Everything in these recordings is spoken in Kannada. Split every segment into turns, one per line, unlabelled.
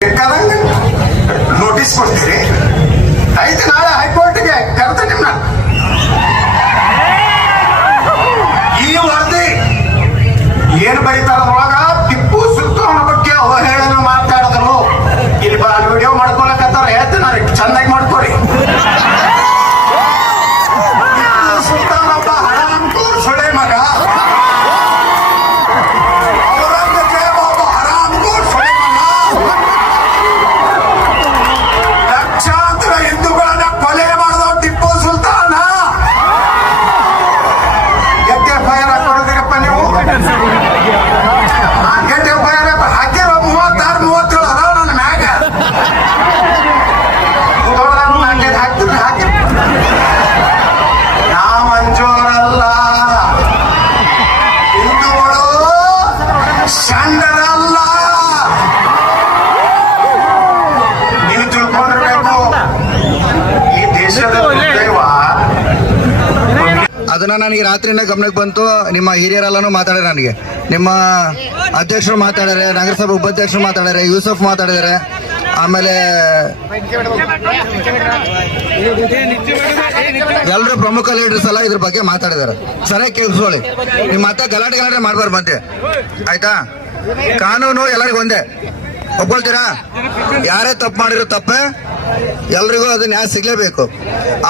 ಬೇಕಾದಂಗ ನೋಟಿಸ್ ಕೊಡ್ತೀರಿ. ಐದು ನಾಳೆ ಹೈಕೋರ್ಟ್ಗೆ ಕರೆದು ನಿಮ್ನ ಈ ವರದಿ ಏನ್ ಬರೀತಾರ
ಅದನ್ನ ನನಗೆ ರಾತ್ರಿಯಿಂದ ಗಮನಕ್ಕೆ ಬಂತು. ನಿಮ್ಮ ಹಿರಿಯರೆಲ್ಲನೂ ಮಾತಾಡ್ಯಾರ ನನಗೆ. ನಿಮ್ಮ ಅಧ್ಯಕ್ಷರು ಮಾತಾಡ್ಯಾರೆ ನಗರಸಭೆ ಉಪಾಧ್ಯಕ್ಷರು ಮಾತಾಡ್ಯಾರೆ ಯೂಸಫ್ ಮಾತಾಡಿದಾರೆ ಆಮೇಲೆ ಎಲ್ಲರೂ ಪ್ರಮುಖ ಲೀಡರ್ಸ್ ಎಲ್ಲ ಇದ್ರ ಬಗ್ಗೆ ಮಾತಾಡಿದಾರೆ ಸರಿಯಾಗಿ ಕೇಳಿಸ್ಕೊಳ್ಳಿ. ನಿಮ್ಮ ಮತ್ತೆ ಗಲಾಟೆ ಗಲಾಟೆ ಮಾಡ್ಬಾರ್ದು ಮತ್ತೆ. ಆಯ್ತಾ? ಕಾನೂನು ಎಲ್ಲರಿಗೂ ಒಂದೇ. ಒಪ್ಕೊಳ್ತೀರಾ? ಯಾರೇ ತಪ್ಪು ಮಾಡಿರೋ ತಪ್ಪೇ. ಎಲ್ರಿಗೂ ಅದು ನ್ಯಾಯ ಸಿಗಲೇಬೇಕು.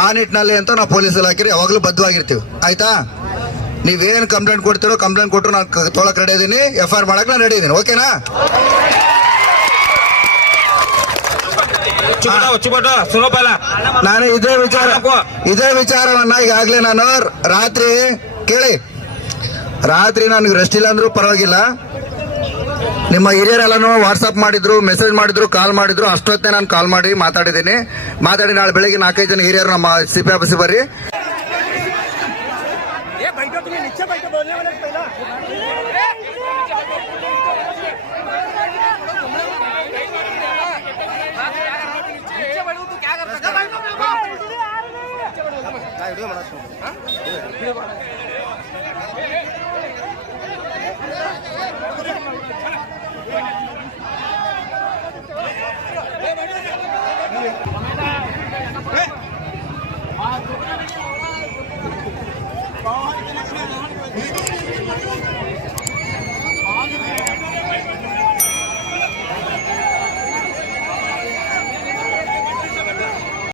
ಆ ನಿಟ್ಟಿನಲ್ಲಿ ಅಂತ ನಾವು ಪೊಲೀಸ್ ಇಲಾಖೆ ಯಾವಾಗಲೂ ಬದ್ಧವಾಗಿರ್ತೀವಿ. ಆಯ್ತಾ? ನೀವೇನು ಕಂಪ್ಲೇಂಟ್ ಕೊಡ್ತೀರೋ ಕಂಪ್ಲೇಂಟ್ ಕೊಟ್ಟರು ನಾನು ತೊಳಕ್ ರೆಡಿ ಇದೀನಿ ಎಫ್ ಐ ಆರ್ ಮಾಡಕ್ ನಾನು ರೆಡಿ ಇದ್ದೀನಿ. ಓಕೆನಾ ನಾನು ಇದೇ ವಿಚಾರ ಇದೇ ವಿಚಾರವನ್ನ ಈಗಾಗಲೇ ನಾನು ರಾತ್ರಿ ಕೇಳಿ. ರಾತ್ರಿ ನನಗೆ ರೆಸ್ಟ್ ಇಲ್ಲ ಅಂದ್ರೂ ಪರವಾಗಿಲ್ಲ. ನಿಮ್ಮ ಹಿರಿಯರೆಲ್ಲನೂ ವಾಟ್ಸ್ಆಪ್ ಮಾಡಿದ್ರು ಮೆಸೇಜ್ ಮಾಡಿದ್ರು ಕಾಲ್ ಮಾಡಿದ್ರು ಅಷ್ಟೊತ್ತೇ ನಾನು ಕಾಲ್ ಮಾಡಿ ಮಾತಾಡಿದ್ದೀನಿ. ಮಾತಾಡಿ ನಾಳೆ ಬೆಳಗ್ಗೆ ನಾಲ್ಕೈದು ಜನ ಹಿರಿಯರು ನಮ್ಮ ಸಿಪಿ ಆಫೀಸಿಗೆ ಬರ್ರಿ. ವಿಡಿಯೋ